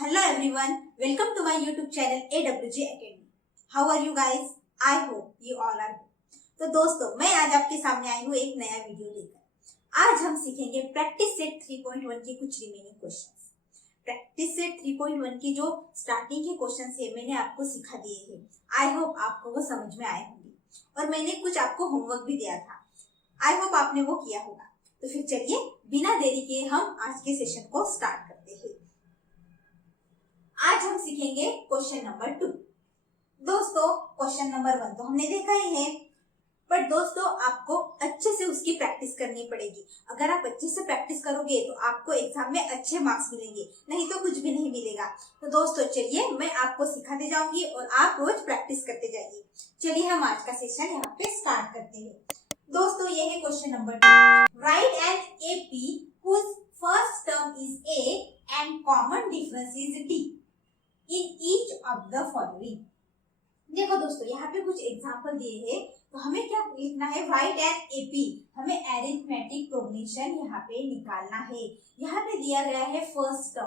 Hello everyone, welcome to my YouTube channel AWG Academy. How are you guys? I hope you all are good. तो दोस्तों मैं आज आपके सामने आई हूँ एक नया वीडियो लेकर। आज हम सीखेंगे प्रैक्टिस सेट 3.1 के कुछ रिमेनिंग क्वेश्चंस। प्रैक्टिस सेट 3.1 की जो स्टार्टिंग के क्वेश्चंस है मैंने आपको सिखा दिए हैं। आई होप आपको वो समझ में आए होंगे और मैंने कुछ आपको होमवर्क भी दिया था। आई होप आपने वो किया होगा। तो फिर चलिए बिना देरी के हम आज के सेशन को स्टार्ट करते हैं। आज हम सीखेंगे क्वेश्चन नंबर 2। दोस्तों क्वेश्चन नंबर 1 तो हमने देखा ही है, पर दोस्तों आपको अच्छे से उसकी प्रैक्टिस करनी पड़ेगी। अगर आप अच्छे से प्रैक्टिस करोगे तो आपको एग्जाम में अच्छे मार्क्स मिलेंगे, नहीं तो कुछ भी नहीं मिलेगा। तो दोस्तों चलिए मैं आपको सिखाते जाऊंगी और आप रोज प्रैक्टिस करते जाइए। चलिए हम आज का सेशन यहाँ पे स्टार्ट करते हैं। दोस्तों ये है question number 2। Write an AP whose first term is A and common difference is D in each of the following। देखो दोस्तों यहाँ पे कुछ एग्जाम्पल दिए हैं, तो हमें क्या लिखना है? राइट एन AP, हमें एरिथमेटिक प्रोग्रेशन यहाँ पे निकालना है। यहाँ पे दिया गया है फर्स्ट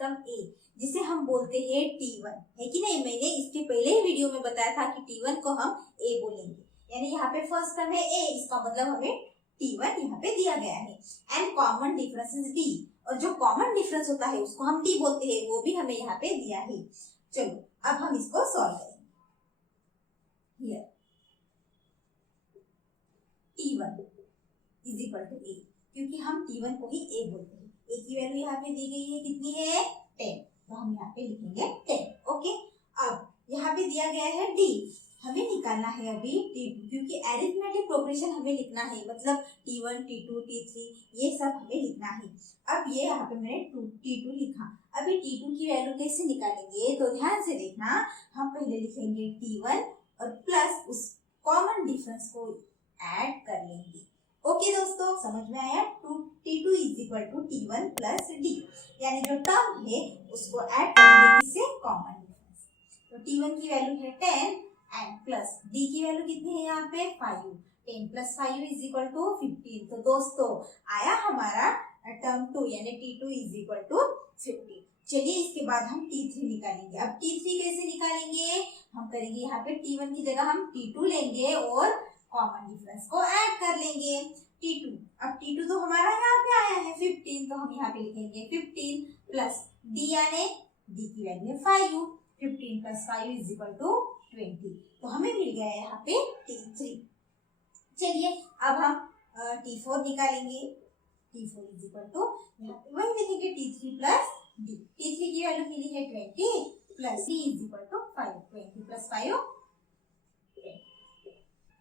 टर्म A, जिसे हम बोलते हैं T1, है कि नहीं? मैंने इसके पहले ही वीडियो में बताया था कि T1 को हम A बोलेंगे, यानी यहाँ पे फर्स्ट टर्म है A, इसका मतलब हमें T1 यहाँ पे दिया गया है। And common difference is D, और जो कॉमन डिफरेंस होता है उसको हम D बोलते हैं, वो भी हमें यहाँ पे दिया है। चलो अब हम इसको सॉल्व करेंगे। Here T1 is equal to A, क्योंकि हम T1 को ही A बोलते हैं। A की वैल्यू यहाँ पे दी गई है, कितनी है? 10, तो हम यहाँ पे लिखेंगे 10। ओके, अब यहाँ पे दिया गया है D, हमें निकालना है अभी T2, क्योंकि एरिथमेटिक प्रोग्रेशन हमें लिखना है, मतलब T1, T2, T3 ये सब हमें लिखना है। अब ये यहाँ पे मैंने T2 लिखा। अभी T2 की वैल्यू कैसे निकालेंगे? तो ध्यान से देखना, हम पहले लिखेंगे T1 और प्लस उस कॉमन डिफरेंस को ऐड कर लेंगे। ओके दोस्तों समझ में आया? T2 is equal to T1 plus D, यानी जो टर्म है उसको ऐड करेंगे किससे? Common difference. तो T1 की वैल्यू है 10 एंड प्लस D की वैल्यू कितनी है यहाँ पे? 5। 10 प्लस 5 इज इक्वल टू 15। तो दोस्तों आया हमारा टर्म 2, यानी T2 इज इक्वल टू 15। चलिए इसके बाद हम T3 निकालेंगे। अब T3 कैसे निकालेंगे? हम करेंगे यहाँ पे T1 की जगह हम T2 लेंगे और कॉमन डिफरेंस को ऐड कर लेंगे T2। अब T2 तो हमारा यहाँ पे आया है 15, तो हम यहाँ पे लिखेंगे 15 प्लस D, यानी D की वैल्यू है 5। 15 प्लस 5 इज इक्वल टू 20, तो हमें मिल गया है यहाँ पे T3। चलिए अब हम T4 निकालेंगे। T4 इज इक्वल टू यहाँ पे वही लिखेंगे T3 प्लस D। T3 की वैल्यू मिली है 20 plus D is equal to 5। 20 plus 5 10।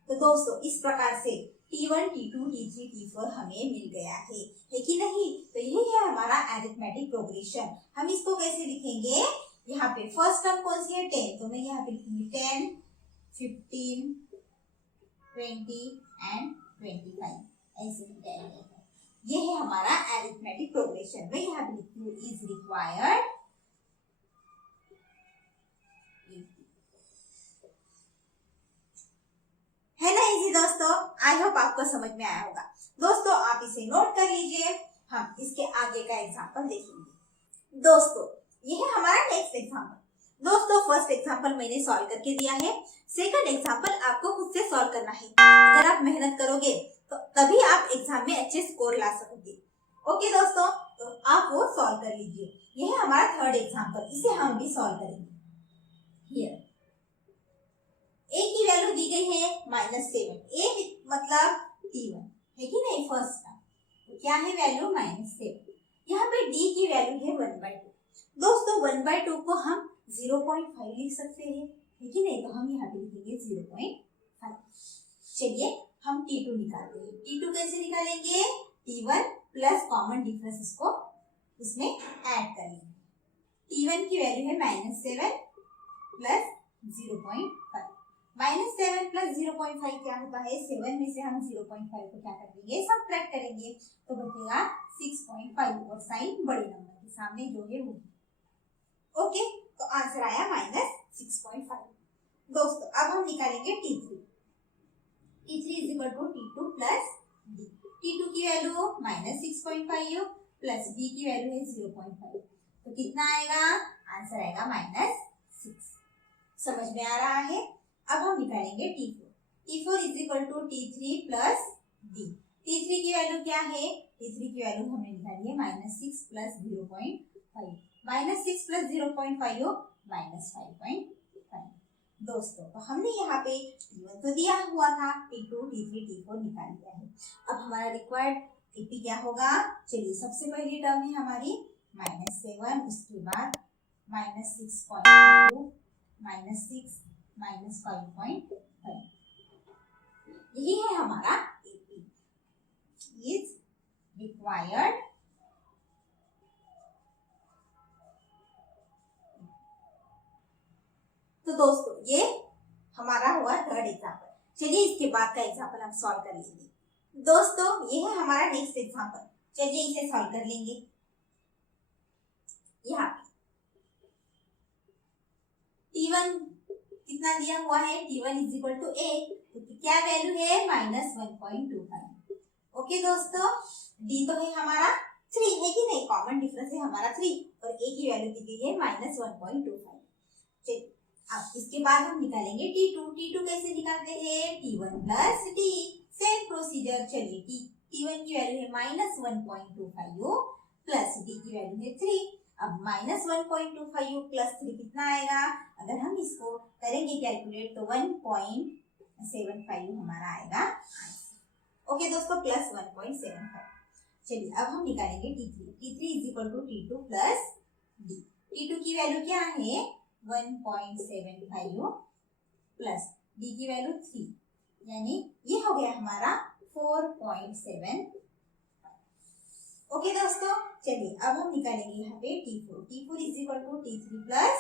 तो दोस्तों इस प्रकार से T1, T2, T3, T4 हमें मिल गया है कि नहीं? तो यही है हमारा एरिथमेटिक प्रोग्रेशन। हम इसको कैसे लिखेंगे? यहाँ पे फर्स्ट टर्म कौन सी है? 10, तो मैं यहाँ पे लिखूंगी 10, 15, 20 एंड 25, ऐसे लिख जाएगा। ये है हमारा एरिथमेटिक प्रोग्रेशन। मैं यहाँ पे लिखती हूँ इज रिक्वायर्ड, है ना इजी दोस्तों? आई होप आपको समझ में आया होगा। दोस्तों आप इसे नोट कर लीजिए, हम इसके आगे का एग्जाम्पल देखेंगे। दोस्तों ये है हमारा नेक्स्ट एग्जाम्पल। दोस्तों फर्स्ट एग्जाम्पल मैंने सॉल्व करके दिया है, सेकंड एग्जाम्पल आपको खुद से सॉल्व करना है। अगर आप मेहनत करोगे तो तभी आप एग्जाम में अच्छे स्कोर ला सकोगे। ओके दोस्तों, तो आप वो सॉल्व कर लीजिए। ये है हमारा थर्ड एग्जाम्पल, इसे हम भी सॉल्व करेंगे। हियर A की वैल्यू दी गई है -7। A मतलब T1, है कि नहीं? फर्स्ट टर्म, तो क्या है वैल्यू? -7। यहाँ पे D की वैल्यू है 1/2। दोस्तों 1/2 को हम 0.5 लिख सकते हैं, है कि नहीं? तो हम यहाँ पे लिखेंगे 0.5। चलिए हम T2 निकालते हैं। T2 कैसे निकालेंगे? T1 प्लस कॉमन डिफरेंस इसको इसमें ऐड करेंगे। T1 की वैल्यू है -7 प्लस 0.5। -7 प्लस 0.5 क्या होता है? 7 में से हम 0.5 को क्या कर देंगे? सब्ट्रैक्ट करेंगे, तो बचेगा 6.5 और साइन बड़े नंबर के सामने जो है वो। ओके, तो आंसर आया -6.5। दोस्तों अब हम निकालेंगे T3। T3 is equal to T2 plus D। T2 की वैल्यू -6.5 प्लस D की वैल्यू है 0.5। तो कितना आएगा, आंसर आएगा -6। समझ में आ रहा है। अब हम निकालेंगे T4। T4 is equal to T3 plus D। T3 की वैल्यू क्या है, T3 की वैल्यू हमने निकाली है -6 प्लस 0.5। -6 प्लस 0.5 -5.5। दोस्तों तो हमने यहाँ पे T1 तो दिया हुआ था, T2, T3, T4 निकाल लिया है। अब हमारा रिक्वायर्ड AP क्या होगा, चलिए सबसे पहली टर्म है हमारी -7, उसके बाद -6.5, -6, -5.5। यही है हमारा AP इज रिक्वायर्ड। तो दोस्तों ये हमारा हुआ थर्ड एग्जाम्पल। चलिए इसके बाद का एग्जाम्पल हम सॉल्व कर लेंगे। दोस्तों ये है हमारा नेक्स्ट एग्जाम्पल, चलिए इसे सॉल्व कर लेंगे। यहाँ पे T1 कितना दिया हुआ है, T1 is equal to A, तो क्या वैल्यू है -1.25। ओके दोस्तों, D तो है हमारा 3 है कि नहीं, कॉमन डिफरेंस है हमारा 3 और A की वैल्यू दी गई है -1.25। चलिए अब इसके बाद हम निकालेंगे T2 कैसे निकालते हैं, T1 plus D, same procedure. चलिए T1 की वैल्यू है -1.25 प्लस D की वैल्यू है 3। अब -1.25 प्लस 3 कितना आएगा, अगर हम इसको करेंगे कैलकुलेट तो 1.75 हमारा आएगा। ओके दोस्तों, प्लस 1.75। चलिए अब हम निकालेंगे T3 is equal to T2 plus D। T2 की वैल्यू क्या है 1.75 प्लस D की वैल्यू 3, यानी ये हो गया हमारा 4.7। ओके दोस्तों, चलिए अब हम निकालेंगे यहाँ पे T4 is equal to T3 plus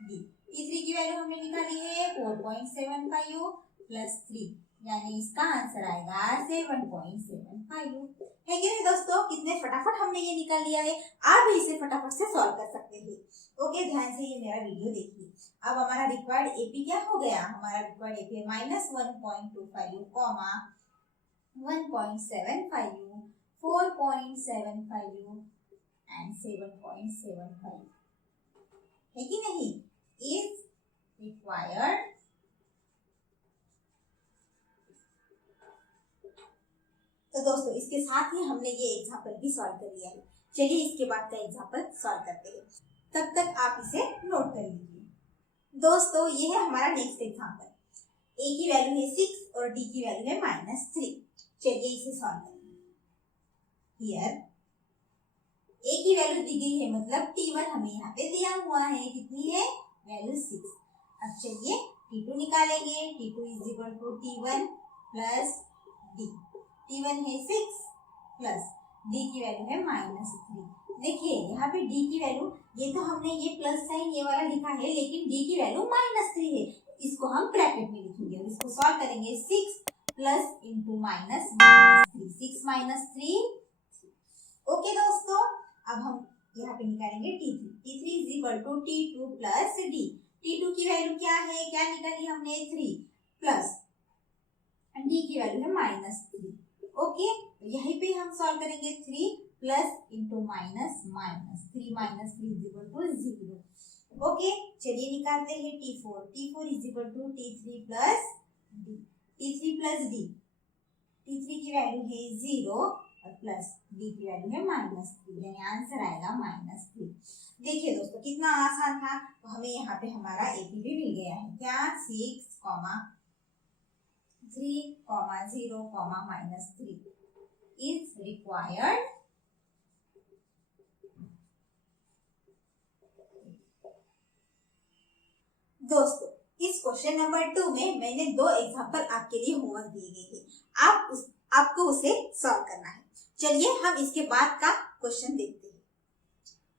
D। T3 की वैल्यू हमने निकाली है 4.75 प्लस 3, यानी इसका आंसर आएगा 7.75। है कि नहीं दोस्तों, कितने फटाफट हमने ये निकाल लिया है। आप भी इसे फटाफट से सॉल्व कर सकते हैं। ओके, ध्यान से ये मेरा वीडियो देखिए। अब हमारा रिक्वायर्ड AP क्या हो गया, हमारा रिक्वायर्ड AP है -1.25, 1.75, 4.75 एंड 7.75। है कि नहीं, इज रिक्वायर्ड। तो दोस्तों इसके साथ ही हमने ये एग्जाम्पल भी सॉल्व कर लिया है। चलिए इसके बाद का एग्जाम्पल सॉल्व करते हैं, तब तक आप इसे नोट कर लीजिए। दोस्तों ये है हमारा नेक्स्ट एग्जाम्पल। A की वैल्यू है 6 और D की वैल्यू है -3। चलिए इसे सॉल्व करेंगे। हियर A की वैल्यू दी गई है, मतलब T1 हमें यहाँ पे दिया हुआ है, कितनी है वैल्यू 6। अब चलिए T2 निकालेंगे। T2 is equal to T1 plus D। T1 है 6 प्लस D की वैल्यू है -3। देखिए यहाँ पे D की वैल्यू, ये तो हमने ये प्लस साइन ये वाला लिखा है, लेकिन D की वैल्यू -3 है, इसको हम ब्रैकेट में लिखेंगे और इसको सॉल्व करेंगे। 6 प्लस इंटू -3, 6 -3। ओके दोस्तों, अब हम यहाँ पे निकालेंगे T3 is equal to T2 plus D। T2 की वैल्यू क्या है, क्या निकाली हमने 3 प्लस D की वैल्यू है -3। ओके, तो यहीं पे हम सॉल्व करेंगे। 3 plus into -3 is equal to 0। Okay, चलिए निकालते हैं T4 is equal to T3 plus D। T3 plus D, T3 की वैल्यू है 0 और प्लस D की वैल्यू है -3, यानी आंसर आएगा -3। देखिए दोस्तों कितना आसान था। तो हमें यहाँ पे हमारा AP भी मिल गया है, क्या 6, 3, 0, -3 is required। दोस्तों इस क्वेश्चन नंबर 2 में मैंने 2 एग्जांपल आपके लिए होमवर्क दिए गए हैं, आपको उसे सॉल्व करना है। चलिए हम इसके बाद का क्वेश्चन देखते हैं।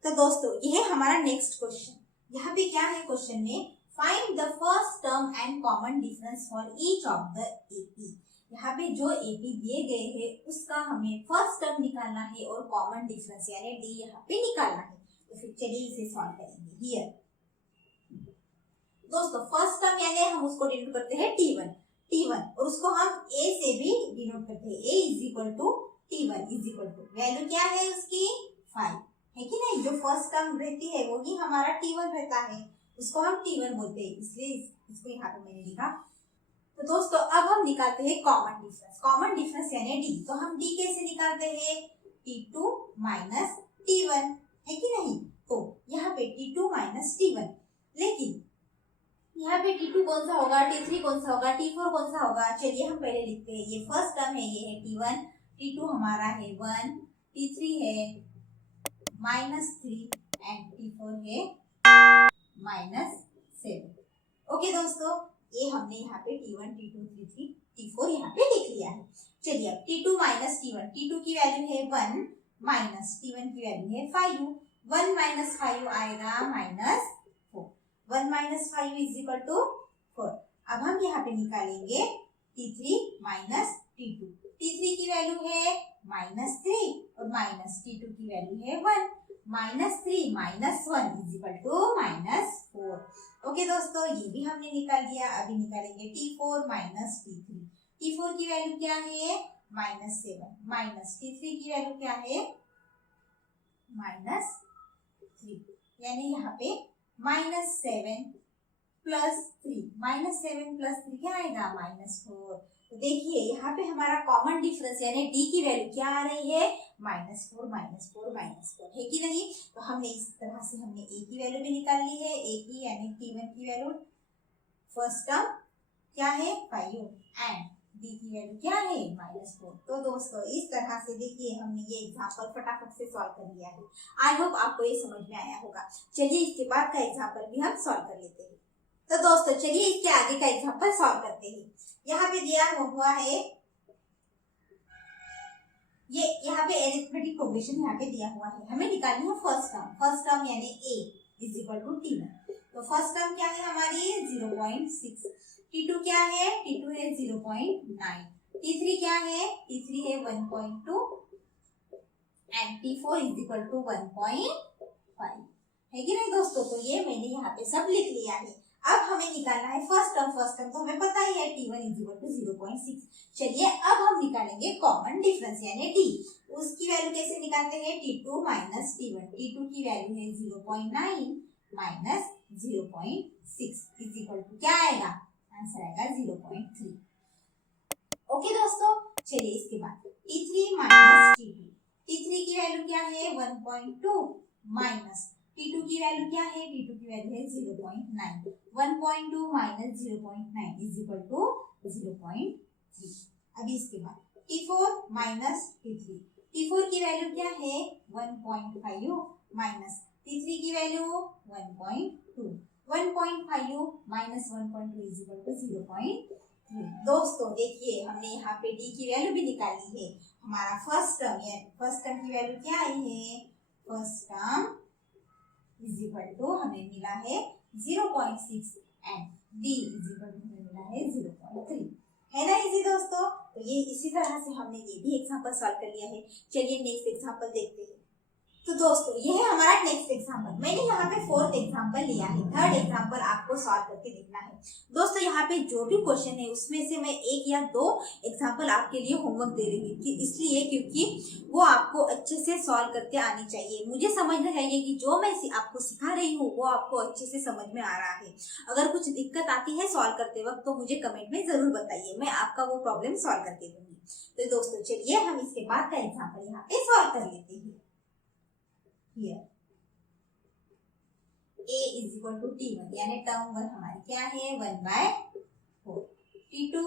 तो दोस्तों ये है हमारा नेक्स्ट क्वेश्चन। यहाँ पे क्या है क्वेश्चन में, find the first term and common difference for each of the AP। यहाँ पे जो AP दिए गए हैं उसका हमें फर्स्ट टर्म निकालना है और कॉमन डिफरेंस यानी D यहाँ पे निकालना है। तो फिर चलिए इसे सॉल्व करेंगे। हियर दोस्तों फर्स्ट टर्म यानी हम उसको डिनोट करते हैं T1 और उसको हम A से भी डिनोट करते हैं। A is equal to T1 is equal to value क्या है उसकी 5, है कि नहीं। जो फर्स्ट टर्म रहती है वो ही हमारा T1 रहता है, उसको हम T1 बोलते हैं, इसलिए इसको यहाँ पे मैंने लिखा। तो दोस्तों अब हम निकालते हैं कॉमन डिफरेंस। कॉमन डिफरेंस यानी डी। तो हम डी कैसे निकालते हैं? T2 माइनस T1, है कि नहीं। तो यहाँ पे T2 माइनस T1, लेकिन यहाँ पे T2 कौन सा होगा, T3 कौन सा होगा, T4 कौन सा होगा। चलिए हम पहले लिखते हैं। ये फर्स्ट टर्म है, ये है T1, T2 हमारा है 1, T3 है -3 एंड T4 है -7। ओके दोस्तों, ये हमने यहाँ पे T1, T2, T3, T4 यहाँ पे लिख लिया है। चलिए अब T2 माइनस T1, T2 की वैल्यू है 1 माइनस T1 की वैल्यू है 5, 1 माइनस 5 आएगा -4, 1 माइनस 5 इज इक्वल टू 4। अब हम यहाँ पे निकालेंगे T3 माइनस T2। T3 की वैल्यू है -3 और माइनस T2 की वैल्यू है 1, -3 minus 1 is equal to -4। Okay दोस्तों, ये भी हमने निकाल दिया। अभी निकालेंगे T4 माइनस T3। T4 की वैल्यू क्या है? -7 माइनस T3 की वैल्यू क्या है? -3, यानी यहाँ पे -7 प्लस 3, -7 प्लस 3 क्या आएगा? -4। तो देखिए यहाँ पे हमारा कॉमन डिफरेंस यानी डी की वैल्यू क्या आ रही है? -4, -4, -4, है कि नहीं। तो हमने इस तरह से हमने ए की वैल्यू भी निकाल ली है। ए की यानी T1 की वैल्यू फर्स्ट टर्म क्या है? 5 एंड डी की वैल्यू क्या है? -4। तो दोस्तों इस तरह से देखिए हमने ये एग्जांपल फटाफट से सॉल्व कर लिया है। आई होप आपको ये समझ में आया होगा। चलिए इसके बाद का एग्जांपल भी हम सॉल्व कर लेते हैं। तो दोस्तों चलिए इसके आगे का एग्जांपल सॉल्व करते हैं। यहाँ पे दिया हुआ है, ये यहाँ पे अरिथमेटिक प्रोग्रेशन यहाँ पे दिया हुआ है। हमें निकालनी है फर्स्ट टर्म। फर्स्ट टर्म यानी a is equal to T1। तो फर्स्ट टर्म क्या है हमारी? 0.6। T2 क्या है? T2 है 0.9। T3 क्या है? T3 है 1.2 and T4 is equal to 1.5, है कि नहीं दोस्तों। तो ये मैंने यहाँ पे सब लिख लिया है। अब हमें निकालना है फर्स्ट टर्म। फर्स्ट टर्म तो हमें पता ही है T1 इज इक्वल टू 0.6। चलिए अब हम निकालेंगे कॉमन डिफरेंस यानी D। उसकी वैल्यू कैसे निकालते हैं? T2 minus T1। T2 की वैल्यू है 0.9 माइनस 0.6 इज इक्वल टू क्या आएगा? आंसर आएगा 0.3। ओके दोस्तों, चलिए इसके बाद T3 माइनस T2। T3 की वैल्यू क्या है? 1.2 माइनस T2 की वैल्यू क्या है? T2 की वैल्यू है 0.9। 1.2 माइनस 0.9 इज इक्वल टू 0.3। अभी इसके बाद T4 माइनस T3। T4 की वैल्यू क्या है? 1.5 माइनस T3 की value 1.2। 1.5 minus 1.2 is equal to 0.3। दोस्तों देखिए हमने यहाँ पे D की वैल्यू भी निकाली है। हमारा फर्स्ट टर्म की वैल्यू क्या आई है? First term is equal to हमें मिला है 0.6 and D is equal to हमें मिला है 0.3, है ना इजी दोस्तों। तो ये इसी तरह से हमने ये भी एग्जांपल सॉल्व कर लिया है। चलिए नेक्स्ट एग्जांपल देखते हैं। तो दोस्तों ये है हमारा नेक्स्ट एग्जांपल। मैंने यहाँ पे फोर्थ एग्जांपल लिया है। थर्ड एग्जांपल आपको सॉल्व करके देखना है। दोस्तों यहाँ पे जो भी क्वेश्चन है उसमें से मैं 1 या 2 एग्जांपल आपके लिए होमवर्क दे रही हूँ, इसलिए क्योंकि वो आपको अच्छे से सॉल्व करके आनी चाहिए। मुझे समझना चाहिए कि जो मैं आपको सिखा रही हूँ वो आपको अच्छे से समझ में आ रहा है। अगर कुछ दिक्कत आती है सॉल्व करते वक्त तो मुझे कमेंट में जरूर बताइए, मैं आपका वो प्रॉब्लम सॉल्व करके दूंगी। तो दोस्तों चलिए हम इसके बाद का एग्जाम्पल यहाँ पे सॉल्व कर लेते हैं। Here a is equal to T1 यानी टर्म 1 हमारी क्या है? 1/4। T2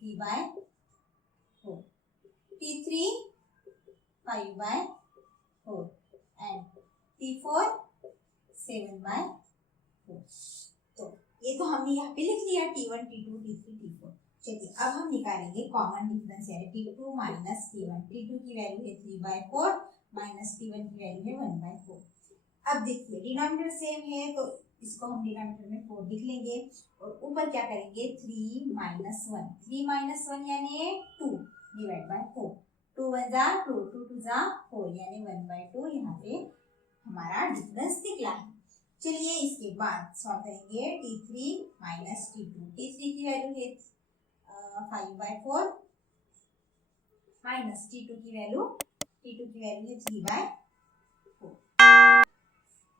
3/4। T3 5/4 and T4 7/4। तो ये तो हमने यहाँ पे लिख लिया T1, T2, T3, T4। चलिए अब हम निकालेंगे कॉमन डिफरेंस यानी T2 माइनस T1। T2 की वैल्यू है 3/4 माइनस T1 की वैल्यू है 1/4। अब देखिए डिनोमिनेटर सेम है तो इसको हम डिनोमिनेटर में 4 लिख लेंगे और ऊपर क्या करेंगे? 3 माइनस 1। 3 माइनस 1 यानी 2 डिवाइड बाय 4। 2 1 जा 2, 2 2 जा 4 यानी 1/2 यहाँ पे हमारा डिफरेंस निकला है। चलिए इसके बाद सॉल्व करेंगे T3 माइनस T2। T3 की वैल्यू है 5/4 माइनस T2 की वैल्यू है 3/4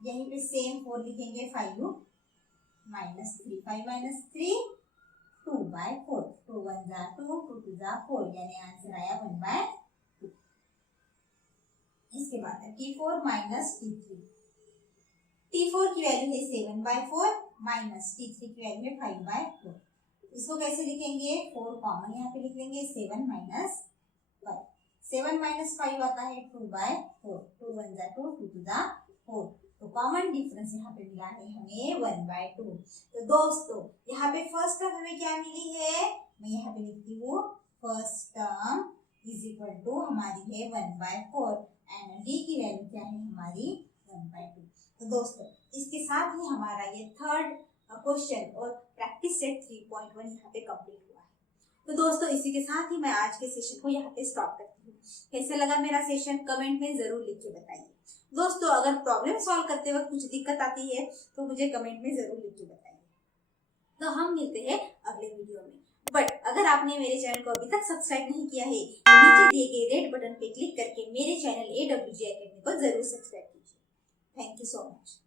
यहीं पे सेम 4 लिखेंगे, 5 माइनस 3, 5 माइनस 3 2/4, 2 1 जा 2, 2 2 जा 4, यानी आंसर आया 1/2। इसके बाद है T4 माइनस T3। T4 की वैल्यू है 7/4 माइनस T3 की वैल्यू है 5/4। इसको कैसे लिखेंगे, 4 कॉमन यहाँ पे लिख लेंगे, 7 माइनस 5, 7 माइनस 5 आता है 2/4, 2 1 जा 2, 2 2 जा 4, तो कॉमन डिफरेंस यहाँ पे मिला है हमें 1/2। तो दोस्तों यहाँ पे फर्स्ट टर्म हमें क्या मिली है, मैं यहाँ पे लिखती हूँ, first term is equal to हमारी है 1/4 एंड डी की वैल्यू क्या है हमारी 1/2। तो दोस्तों इसके साथ ही हमारा ये थर्ड क्वेश्चन और प्रैक्टिस सेट 3.1 यहाँ पे कंप्लीट हुआ है। तो दोस्तों इसी के साथ ही मैं आज के सेशन को यहाँ पे स्टॉप करती हूँ। कैसे लगा मेरा सेशन कमेंट में जरूर लिख के बताइए। दोस्तों अगर प्रॉब्लम सॉल्व करते वक्त कुछ दिक्कत आती है तो मुझे कमेंट में जरूर लिख के बताइए। तो हम मिलते हैं अगले वीडियो में। बट अगर आपने मेरे चैनल को अभी तक सब्सक्राइब नहीं किया है तो नीचे दिए गए रेड बटन पे क्लिक करके मेरे चैनल AWG Academy को जरूर सब्सक्राइब कीजिए। Thank you so much.